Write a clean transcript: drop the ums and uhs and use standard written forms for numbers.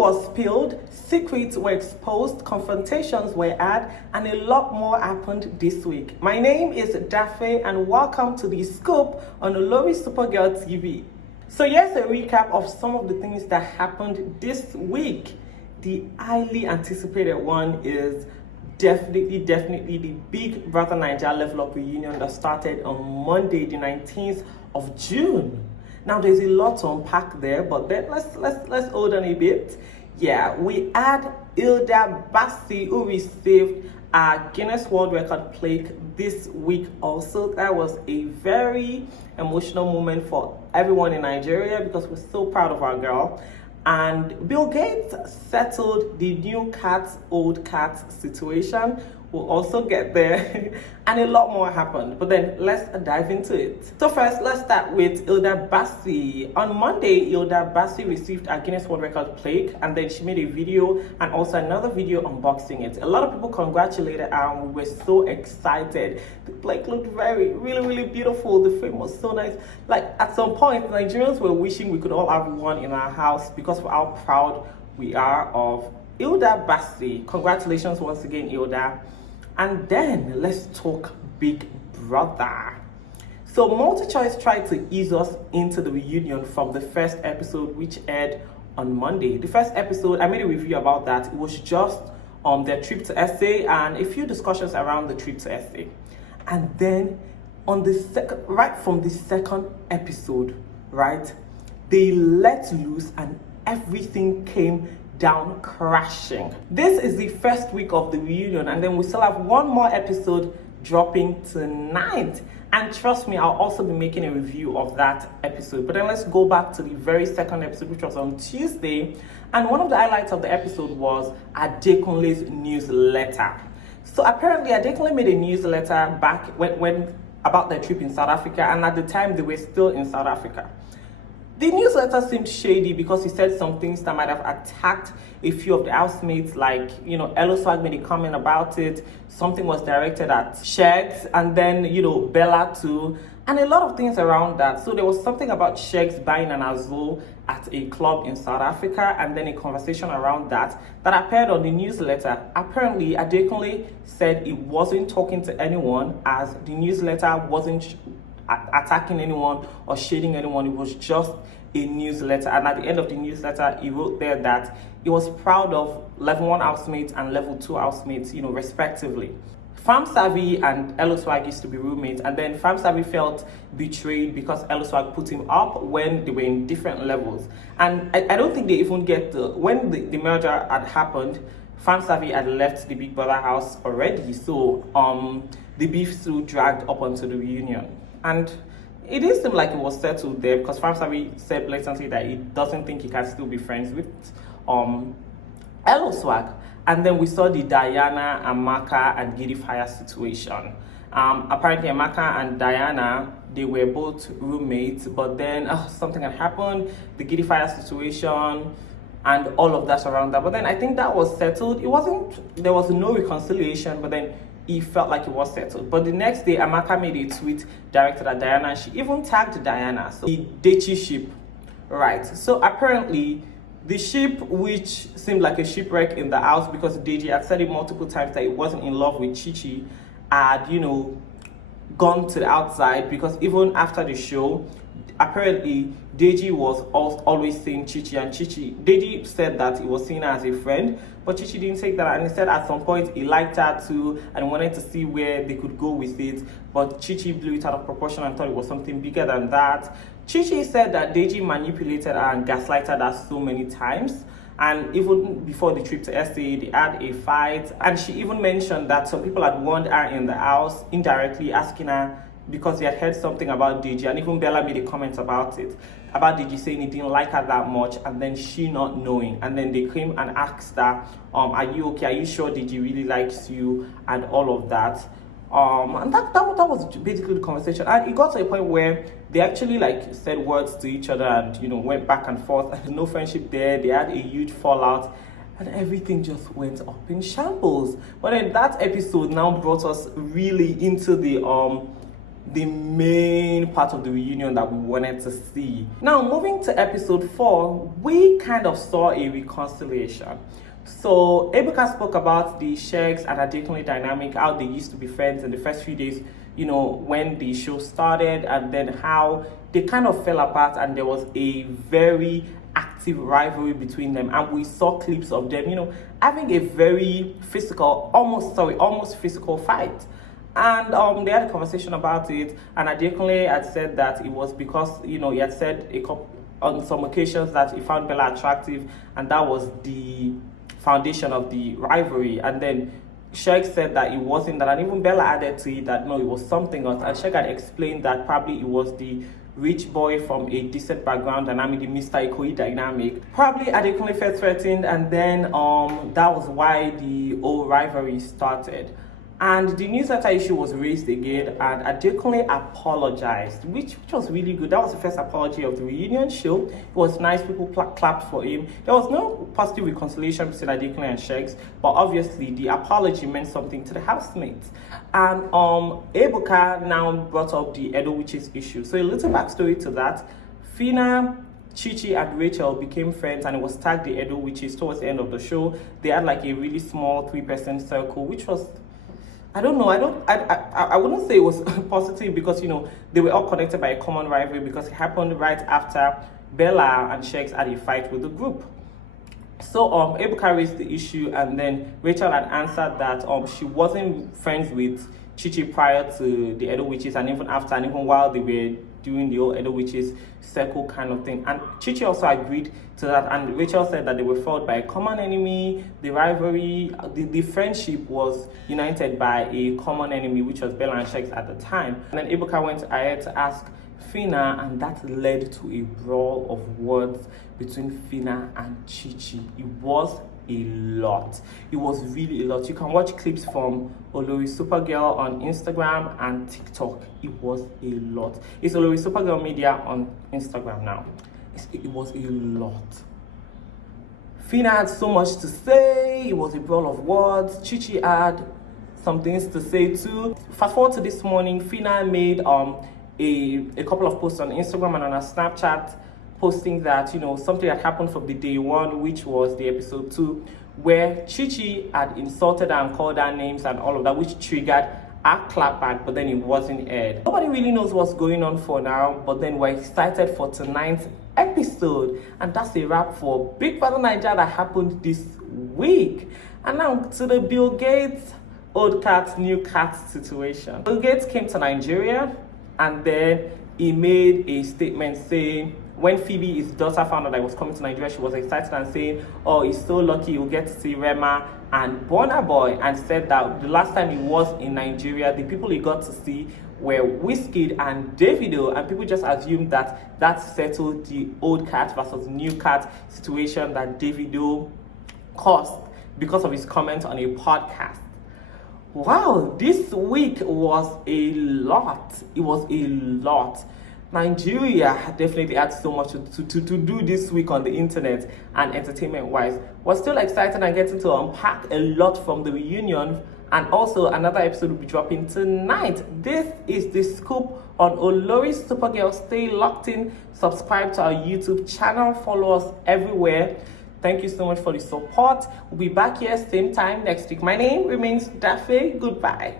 was spilled, secrets were exposed, confrontations were had, and a lot more happened this week. My name is Dafe, and welcome to the Scoop on Olori Supergirl TV. So here's a recap of some of the things that happened this week. The highly anticipated one is definitely the Big Brother Naija Level Up reunion that started on Monday, the 19th of June. Now there's a lot to unpack there, but then let's hold on a bit. Yeah, we had Hilda, Baci, who received a Guinness World Record plaque this week also. That was a very emotional moment for everyone in Nigeria because we're so proud of our girl. And Bill Gates settled the new cats, old cats situation. We'll also get there. And a lot more happened. But then let's dive into it. So first, let's start with Hilda Baci. On Monday, Hilda Baci received a Guinness World Record plaque, and then she made a video and also another video unboxing it. A lot of people congratulated her, and we were so excited. The plaque looked really beautiful. The frame was so nice. Like at some point, Nigerians were wishing we could all have one in our house because of how proud we are of Hilda Baci. Congratulations once again, Hilda. And then let's talk Big Brother. So MultiChoice tried to ease us into the reunion from the first episode, which aired on Monday. The first episode, I made a review about that. It was just their trip to SA and a few discussions around the trip to SA. And then on the second, right from the second episode, right, they let loose and everything came down crashing. This is the first week of the reunion, and then we still have one more episode dropping tonight. And trust me, I'll also be making a review of that episode. But then let's go back to the very second episode, which was on Tuesday. And one of the highlights of the episode was Adekunle's newsletter. So apparently Adekunle made a newsletter back when about their trip in South Africa, and at the time they were still in South Africa. The newsletter seemed shady because he said some things that might have attacked a few of the housemates, like, Elo Swag made a comment about it. Something was directed at Shegs, and then, Bella too, and a lot of things around that. So there was something about Shegs buying an Azul at a club in South Africa, and then a conversation around that appeared on the newsletter. Apparently, Adekunle said he wasn't talking to anyone, as the newsletter wasn't attacking anyone or shading anyone. It was just a newsletter, and at the end of the newsletter he wrote there that he was proud of level 1 housemates and level 2 housemates, respectively. Farm Savvy and Elo Swag used to be roommates, and then Farm Savvy felt betrayed because Elo Swag put him up when they were in different levels. And I don't think they even get when the merger had happened, Farm Savvy had left the Big Brother house already, so the beef still dragged up onto the reunion. And it did seem like it was settled there because Farm Savvy said blatantly that he doesn't think he can still be friends with Elo Swag. And then we saw the Diana, Amaka, and Giddy Fire situation. Apparently Amaka and Diana, they were both roommates, but then something had happened, the Giddy Fire situation, and all of that around that. But then I think that was settled. There was no reconciliation, but then he felt like it was settled. But the next day, Amaka made a tweet directed at Diana, and she even tagged Diana. So the Dechi ship, right? So apparently, the ship, which seemed like a shipwreck in the house because Deji had said it multiple times that he wasn't in love with Chichi, had gone to the outside, because even after the show, apparently Deji was always saying Chichi, and Deji said that he was seeing her as a friend, but Chichi didn't take that, and he said at some point he liked her too and wanted to see where they could go with it, but Chichi blew it out of proportion and thought it was something bigger than that. Chichi said that Deji manipulated her and gaslighted her so many times, and even before the trip to SA, they had a fight, and she even mentioned that some people had warned her in the house, indirectly asking her because they had heard something about Deji, and even Bella made a comment about it, about Deji saying he didn't like her that much, and then she not knowing, and then they came and asked her, are you okay, are you sure Deji really likes you, and all of that. And that was basically the conversation, and it got to a point where they actually said words to each other and went back and forth, and no friendship there. They had a huge fallout, and everything just went up in shambles. But then that episode now brought us really into the the main part of the reunion that we wanted to see. Now, moving to episode 4, we kind of saw a reconciliation. So Ebuka spoke about the Shegs and Adekunle dynamic, how they used to be friends in the first few days, when the show started, and then how they kind of fell apart and there was a very active rivalry between them. And we saw clips of them, having a very almost physical fight. And they had a conversation about it, and Adekunle had said that it was because, he had said on some occasions that he found Bella attractive, and that was the foundation of the rivalry. And then Sheikh said that it wasn't that, and even Bella added to it that no, it was something else. And Sheikh had explained that probably it was the rich boy from a decent background dynamic, the Mr. Ikoyi dynamic. Probably Adekunle felt threatened, and then that was why the old rivalry started. And the newsletter issue was raised again, and Adekunle apologized, which was really good. That was the first apology of the reunion show. It was nice, people clapped for him. There was no positive reconciliation between Adekunle and Shegs, but obviously the apology meant something to the housemates. And Ebuka now brought up the Edo Witches issue. So a little backstory to that. Fina, Chichi and Rachel became friends, and it was tagged the Edo Witches towards the end of the show. They had like a really small 3-person circle, which was, I don't know. I wouldn't say it was positive because, they were all connected by a common rivalry because it happened right after Bella and Shegs had a fight with the group. So Ebuka raised the issue, and then Rachel had answered that she wasn't friends with Chichi prior to the Edo Witches, and even after, and even while they were doing the whole Edo Witches circle kind of thing. And Chichi also agreed to that, and Rachel said that they were fought by a common enemy. The rivalry, the friendship was united by a common enemy, which was Bella and Shegs at the time. And then Ebuka went ahead to ask Fina, and that led to a brawl of words between Fina and Chichi. It was a lot. It was really a lot. You can watch clips from Olori Supergirl on Instagram and TikTok. It was a lot. It's Olori Supergirl Media on Instagram now. It was a lot. Fina had so much to say. It was a brawl of words. Chichi had some things to say too. Fast forward to this morning, Fina made a couple of posts on Instagram and on her Snapchat, posting that, something had happened from the day 1, which was the episode 2, where Chichi had insulted her and called her names and all of that, which triggered a clapback, but then it wasn't aired. Nobody really knows what's going on for now, but then we're excited for tonight's episode, and that's a wrap for Big Brother Naija that happened this week. And now to the Bill Gates old cat, new cat situation. Bill Gates came to Nigeria, and then he made a statement saying, when Phoebe, his daughter, found out that he was coming to Nigeria, she was excited and saying, oh, he's so lucky he'll get to see Rema and Burna Boy, and said that the last time he was in Nigeria, the people he got to see were Wizkid and Davido, and people just assumed that that settled the old cat versus new cat situation that Davido caused because of his comment on a podcast. Wow, this week was a lot. It was a lot. Nigeria definitely had so much to do this week on the internet and entertainment-wise. We're still excited and getting to unpack a lot from the reunion, and also another episode will be dropping tonight. This is the scoop on Olori Supergirl. Stay locked in, subscribe to our YouTube channel, follow us everywhere. Thank you so much for the support. We'll be back here same time next week. My name remains Dafe. Goodbye.